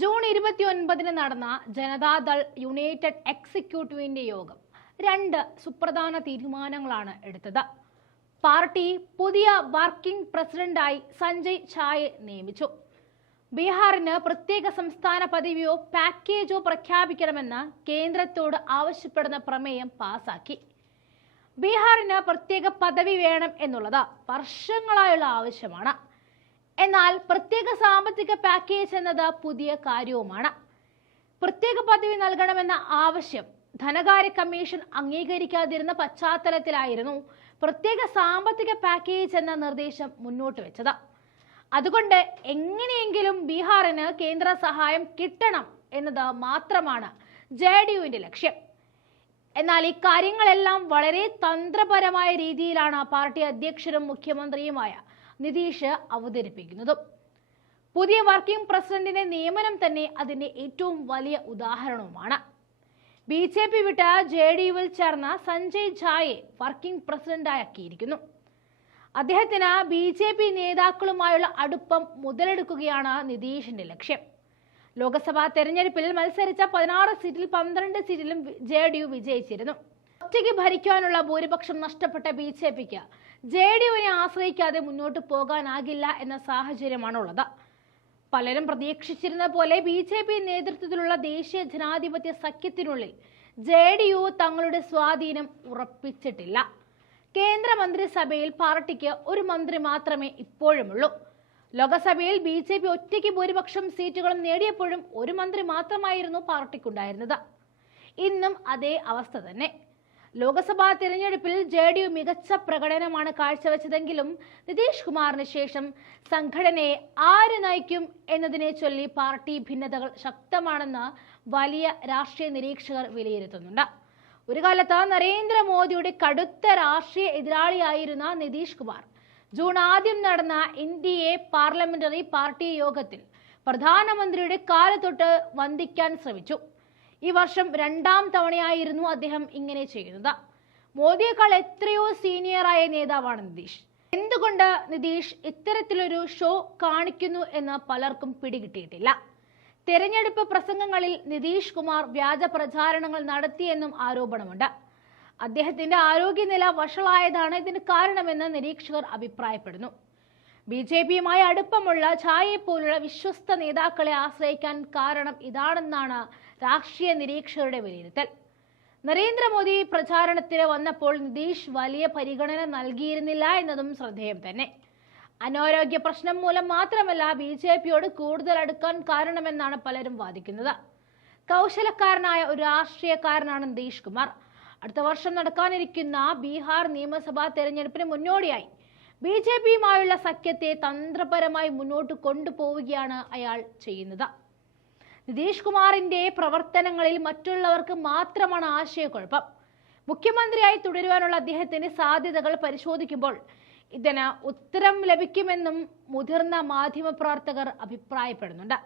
June ഇരുപത്തി ഒൻപതിന് നടന്ന ജനതാദൾ യുണൈറ്റഡ് എക്സിക്യൂട്ടീവിന്റെ യോഗം രണ്ട് സുപ്രധാന തീരുമാനങ്ങളാണ് എടുത്തത്. പാർട്ടി പുതിയ വർക്കിംഗ് പ്രസിഡന്റായി സഞ്ജയ് ഝായെ നിയമിച്ചു. ബീഹാറിന് പ്രത്യേക സംസ്ഥാന പദവിയോ പാക്കേജോ പ്രഖ്യാപിക്കണമെന്ന് കേന്ദ്രത്തോട് ആവശ്യപ്പെടുന്ന പ്രമേയം പാസാക്കി. ബീഹാറിന് പ്രത്യേക പദവി വേണം എന്നുള്ളത് വർഷങ്ങളായുള്ള ആവശ്യമാണ്. എന്നാൽ പ്രത്യേക സാമ്പത്തിക പാക്കേജ് എന്നത് പുതിയ കാര്യവുമാണ്. പ്രത്യേക പദവി നൽകണമെന്ന ആവശ്യം ധനകാര്യ കമ്മീഷൻ അംഗീകരിക്കാതിരുന്ന പശ്ചാത്തലത്തിലായിരുന്നു പ്രത്യേക സാമ്പത്തിക പാക്കേജ് എന്ന നിർദ്ദേശം മുന്നോട്ട് വെച്ചത്. അതുകൊണ്ട് എങ്ങനെയെങ്കിലും ബീഹാറിന് കേന്ദ്ര സഹായം കിട്ടണം എന്നത് മാത്രമാണ് ജെ ഡി ലക്ഷ്യം. എന്നാൽ ഇക്കാര്യങ്ങളെല്ലാം വളരെ തന്ത്രപരമായ രീതിയിലാണ് പാർട്ടി അധ്യക്ഷനും മുഖ്യമന്ത്രിയുമായ നിതീഷ് അവതരിപ്പിക്കുന്നതും. പുതിയ വർക്കിംഗ് പ്രസിഡന്റിന്റെ നിയമനം തന്നെ അതിന്റെ ഏറ്റവും വലിയ ഉദാഹരണവുമാണ്. ബി ജെ പി വിട്ട ജെ ഡി യുവിൽ ചേർന്ന സഞ്ജയ് ഝായെ വർക്കിംഗ് പ്രസിഡന്റാക്കിയിരിക്കുന്നു. അദ്ദേഹത്തിന് ബി ജെ പി നേതാക്കളുമായുള്ള അടുപ്പം മുതലെടുക്കുകയാണ് നിതീഷിന്റെ ലക്ഷ്യം. ലോക്സഭാ തെരഞ്ഞെടുപ്പിൽ മത്സരിച്ച പതിനാറ് സീറ്റിൽ പന്ത്രണ്ട് സീറ്റിലും ജെ ഡി യു വിജയിച്ചിരുന്നു. ഒറ്റയ്ക്ക് ഭരിക്കാനുള്ള ഭൂരിപക്ഷം നഷ്ടപ്പെട്ട ബി ജെ പിക്ക് ജെ ഡി യുവിനെ ആശ്രയിക്കാതെ മുന്നോട്ട് പോകാനാകില്ല എന്ന സാഹചര്യമാണുള്ളത്. പലരും പ്രതീക്ഷിച്ചിരുന്ന പോലെ ബി ജെ പി നേതൃത്വത്തിലുള്ള ദേശീയ ജനാധിപത്യ സഖ്യത്തിനുള്ളിൽ ജെ ഡി യു തങ്ങളുടെ സ്വാധീനം ഉറപ്പിച്ചിട്ടില്ല. കേന്ദ്രമന്ത്രിസഭയിൽ പാർട്ടിക്ക് ഒരു മന്ത്രി മാത്രമേ ഇപ്പോഴുമുള്ളൂ. ലോകസഭയിൽ ബി ജെ പി ഒറ്റയ്ക്ക് ഭൂരിപക്ഷം സീറ്റുകളും നേടിയപ്പോഴും ഒരു മന്ത്രി മാത്രമായിരുന്നു പാർട്ടിക്കുണ്ടായിരുന്നത്. ഇന്നും അതേ അവസ്ഥ തന്നെ. ലോക്സഭാ തിരഞ്ഞെടുപ്പിൽ ജെ ഡി യു മികച്ച പ്രകടനമാണ് കാഴ്ചവെച്ചതെങ്കിലും നിതീഷ് കുമാറിന് ശേഷം സംഘടനയെ ആര് നയിക്കും എന്നതിനെ ചൊല്ലി പാർട്ടി ഭിന്നതകൾ ശക്തമാണെന്ന് വലിയ രാഷ്ട്രീയ നിരീക്ഷകർ വിലയിരുത്തുന്നുണ്ട്. ഒരു കാലത്ത് നരേന്ദ്രമോദിയുടെ കടുത്ത രാഷ്ട്രീയ എതിരാളിയായിരുന്ന നിതീഷ് കുമാർ. ജൂൺ ആദ്യം നടന്ന N D A parliamentary party യോഗത്തിൽ പ്രധാനമന്ത്രിയുടെ കാലത്തൊട്ട് വന്ദിക്കാൻ ശ്രമിച്ചു. ഈ വർഷം രണ്ടാം തവണയായിരുന്നു അദ്ദേഹം ഇങ്ങനെ ചെയ്യുന്നത്. മോദിയേക്കാൾ എത്രയോ സീനിയറായ നേതാവാണ് നിതീഷ്. എന്തുകൊണ്ട് നിതീഷ് ഇത്തരത്തിലൊരു ഷോ കാണിക്കുന്നു എന്ന് പലർക്കും പിടികിട്ടിയിട്ടില്ല? തെരഞ്ഞെടുപ്പ് പ്രസംഗങ്ങളിൽ നിതീഷ് കുമാർ വ്യാജ പ്രചാരണങ്ങൾ നടത്തിയെന്നും ആരോപണമുണ്ട്. അദ്ദേഹത്തിന്റെ ആരോഗ്യനില വഷളായതാണ് ഇതിന് കാരണമെന്ന് നിരീക്ഷകർ അഭിപ്രായപ്പെടുന്നു. ബി ജെ പിയുമായി അടുപ്പമുള്ള ഛായെ പോലുള്ള വിശ്വസ്ത നേതാക്കളെ ആശ്രയിക്കാൻ കാരണം ഇതാണെന്നാണ് രാഷ്ട്രീയ നിരീക്ഷകരുടെ വിലയിരുത്തൽ. നരേന്ദ്രമോദി പ്രചാരണത്തിന് വന്നപ്പോൾ നിതീഷ് വലിയ പരിഗണന നൽകിയിരുന്നില്ല എന്നതും ശ്രദ്ധേയം തന്നെ. അനാരോഗ്യ പ്രശ്നം മൂലം മാത്രമല്ല ബി ജെ പിയോട് കൂടുതൽ അടുക്കാൻ കാരണമെന്നാണ് പലരും വാദിക്കുന്നത്. കൗശലക്കാരനായ ഒരു രാഷ്ട്രീയക്കാരനാണ് നിതീഷ് കുമാർ. അടുത്ത വർഷം നടക്കാനിരിക്കുന്ന ബീഹാർ നിയമസഭാ തെരഞ്ഞെടുപ്പിന് മുന്നോടിയായി. ബി ജെ പിയുമായുള്ള സഖ്യത്തെ തന്ത്രപരമായി മുന്നോട്ട് കൊണ്ടുപോവുകയാണ് അയാൾ ചെയ്യുന്നത്. നിതീഷ് കുമാറിന്റെ പ്രവർത്തനങ്ങളിൽ മറ്റുള്ളവർക്ക് മാത്രമാണ് ആശയക്കുഴപ്പം. മുഖ്യമന്ത്രിയായി തുടരുവാനുള്ള അദ്ദേഹത്തിന്റെ സാധ്യതകൾ പരിശോധിക്കുമ്പോൾ ഇതിന് ഉത്തരം ലഭിക്കുമെന്നും മുതിർന്ന മാധ്യമപ്രവർത്തകർ അഭിപ്രായപ്പെടുന്നുണ്ട്.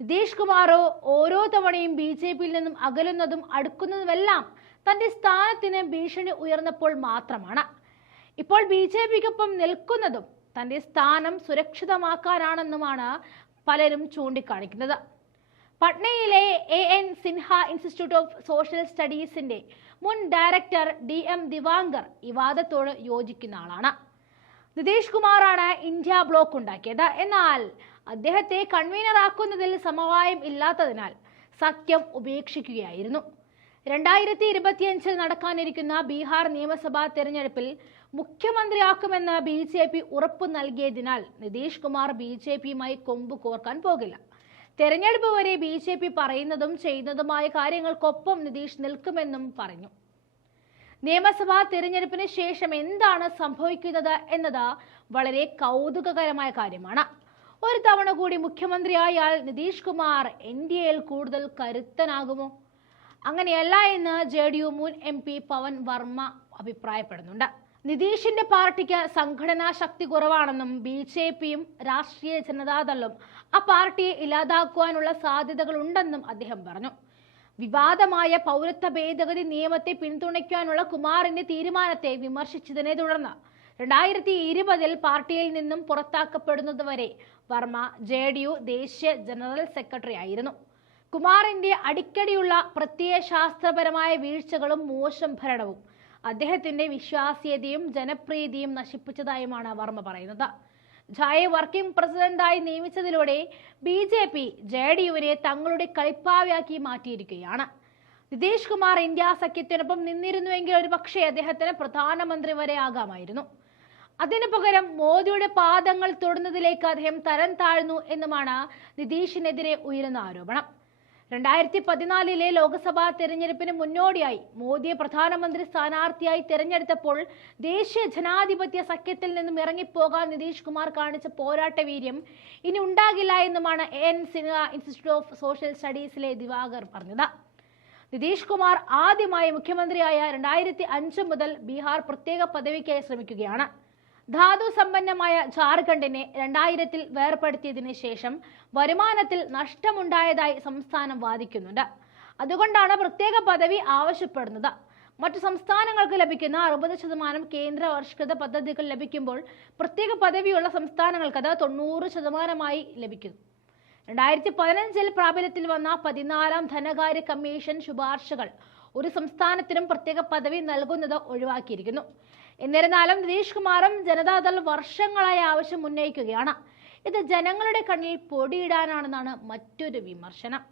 നിതീഷ് കുമാറോ ഓരോ തവണയും ബി ജെ പിയിൽ നിന്നും അകലുന്നതും അടുക്കുന്നതുമെല്ലാം തന്റെ സ്ഥാനത്തിന് ഭീഷണി ഉയർന്നപ്പോൾ മാത്രമാണ്. ഇപ്പോൾ ബി ജെ പിക്കൊപ്പം നിൽക്കുന്നതും തന്റെ സ്ഥാനം സുരക്ഷിതമാക്കാനാണെന്നുമാണ് പലരും ചൂണ്ടിക്കാണിക്കുന്നത്. പട്നയിലെ A N Sinha institute of social സ്റ്റഡീസിന്റെ മുൻ ഡയറക്ടർ ഡി എം ദിവാങ്കർ ഈ വാദത്തോട് യോജിക്കുന്ന ആളാണ്. നിതീഷ് കുമാറാണ് ഇന്ത്യ ബ്ലോക്ക് ഉണ്ടാക്കിയത്. എന്നാൽ അദ്ദേഹത്തെ കൺവീനർ ആക്കുന്നതിൽ സമവായം ഇല്ലാത്തതിനാൽ സഖ്യം ഉപേക്ഷിക്കുകയായിരുന്നു. രണ്ടായിരത്തി ഇരുപത്തിയഞ്ചിൽ നടക്കാനിരിക്കുന്ന ബീഹാർ നിയമസഭാ തെരഞ്ഞെടുപ്പിൽ മുഖ്യമന്ത്രിയാക്കുമെന്ന് ബി ജെ പി ഉറപ്പു നൽകിയതിനാൽ നിതീഷ് കുമാർ ബി ജെ പിയുമായി കൊമ്പ് കോർക്കാൻ പോകില്ല. തെരഞ്ഞെടുപ്പ് വരെ ബി ജെ പി പറയുന്നതും ചെയ്യുന്നതുമായ കാര്യങ്ങൾക്കൊപ്പം നിതീഷ് നിൽക്കുമെന്നും പറഞ്ഞു. നിയമസഭാ തെരഞ്ഞെടുപ്പിന് ശേഷം എന്താണ് സംഭവിക്കുന്നത് എന്നത് വളരെ കൗതുകകരമായ കാര്യമാണ്. ഒരു തവണ കൂടി മുഖ്യമന്ത്രിയായാൽ നിതീഷ് കുമാർ എൻ ഡി എയിൽ കൂടുതൽ കരുത്തനാകുമോ? അങ്ങനെയല്ല എന്ന് ജെ ഡി യു മുൻ എം പി പവൻ വർമ്മ അഭിപ്രായപ്പെടുന്നുണ്ട്. നിതീഷിന്റെ പാർട്ടിക്ക് സംഘടനാ ശക്തി കുറവാണെന്നും ബി ജെ പിയും രാഷ്ട്രീയ ജനതാദളും ആ പാർട്ടിയെ ഇല്ലാതാക്കുവാനുള്ള സാധ്യതകൾ ഉണ്ടെന്നും അദ്ദേഹം പറഞ്ഞു. വിവാദമായ പൗരത്വ ഭേദഗതി നിയമത്തെ പിന്തുണയ്ക്കാനുള്ള കുമാറിന്റെ തീരുമാനത്തെ വിമർശിച്ചതിനെ തുടർന്ന് രണ്ടായിരത്തി ഇരുപതിൽ പാർട്ടിയിൽ നിന്നും പുറത്താക്കപ്പെടുന്നതുവരെ വർമ്മ ജെ ദേശീയ ജനറൽ സെക്രട്ടറി ആയിരുന്നു. കുമാറിന്റെ അടിക്കടിയുള്ള പ്രത്യയശാസ്ത്രപരമായ വീഴ്ചകളും മോശം ഭരണവും. അദ്ദേഹത്തിന്റെ വിശ്വാസ്യതയും ജനപ്രീതിയും നശിപ്പിച്ചതായുമാണ് വർമ്മ പറയുന്നത്. ഝായെ വർക്കിംഗ് പ്രസിഡന്റായി നിയമിച്ചതിലൂടെ B J P J D യുവിനെ തങ്ങളുടെ കളിപ്പാവയാക്കി മാറ്റിയിരിക്കുകയാണ്. നിതീഷ് കുമാർ ഇന്ത്യ സഖ്യത്തിനൊപ്പം നിന്നിരുന്നുവെങ്കിൽ ഒരുപക്ഷെ അദ്ദേഹത്തിന് പ്രധാനമന്ത്രി വരെ ആകാമായിരുന്നു. അതിനു പകരം മോദിയുടെ പാദങ്ങൾ തൊടുന്നതിലേക്ക് അദ്ദേഹം തരം താഴ്ന്നു എന്നുമാണ് നിതീഷിനെതിരെ ഉയരുന്ന ആരോപണം. രണ്ടായിരത്തി പതിനാലിലെ ലോക്സഭാ തെരഞ്ഞെടുപ്പിന് മുന്നോടിയായി മോദിയെ പ്രധാനമന്ത്രി സ്ഥാനാർത്ഥിയായി തെരഞ്ഞെടുത്തപ്പോൾ ദേശീയ ജനാധിപത്യ സഖ്യത്തിൽ നിന്നും ഇറങ്ങിപ്പോകാൻ നിതീഷ് കുമാർ കാണിച്ച പോരാട്ട വീര്യം ഇനി ഉണ്ടാകില്ല എന്നുമാണ് N Sinha institute of social സ്റ്റഡീസിലെ Diwakar പറഞ്ഞത്. നിതീഷ് കുമാർ ആദ്യമായി മുഖ്യമന്ത്രിയായ രണ്ടായിരത്തി അഞ്ച് മുതൽ ബീഹാർ പ്രത്യേക പദവിക്കായി ശ്രമിക്കുകയാണ്. ധാതു സമ്പന്നമായ ജാർഖണ്ഡിനെ രണ്ടായിരത്തിൽ വേർപ്പെടുത്തിയതിനു ശേഷം വരുമാനത്തിൽ നഷ്ടമുണ്ടായതായി സംസ്ഥാനം വാദിക്കുന്നുണ്ട്. അതുകൊണ്ടാണ് പ്രത്യേക പദവി ആവശ്യപ്പെടുന്നത്. മറ്റു സംസ്ഥാനങ്ങൾക്ക് ലഭിക്കുന്ന അറുപത് ശതമാനം കേന്ദ്ര വർഷകൃത പദ്ധതികൾ ലഭിക്കുമ്പോൾ പ്രത്യേക പദവിയുള്ള സംസ്ഥാനങ്ങൾക്ക് അത് തൊണ്ണൂറ് ശതമാനമായി ലഭിക്കുന്നു. രണ്ടായിരത്തി പതിനഞ്ചിൽ പ്രാബല്യത്തിൽ വന്ന പതിനാലാം ധനകാര്യ കമ്മീഷൻ ശുപാർശകൾ ഒരു സംസ്ഥാനത്തിനും പ്രത്യേക പദവി നൽകുന്നത് ഒഴിവാക്കിയിരിക്കുന്നു. എന്നിരുന്നാലും നിതീഷ് കുമാറും ജനതാദൾ വർഷങ്ങളായി ആവശ്യം ഉന്നയിക്കുകയാണ്. ഇത് ജനങ്ങളുടെ കണ്ണിൽ പൊടിയിടാനാണെന്നാണ് മറ്റൊരു വിമർശനം.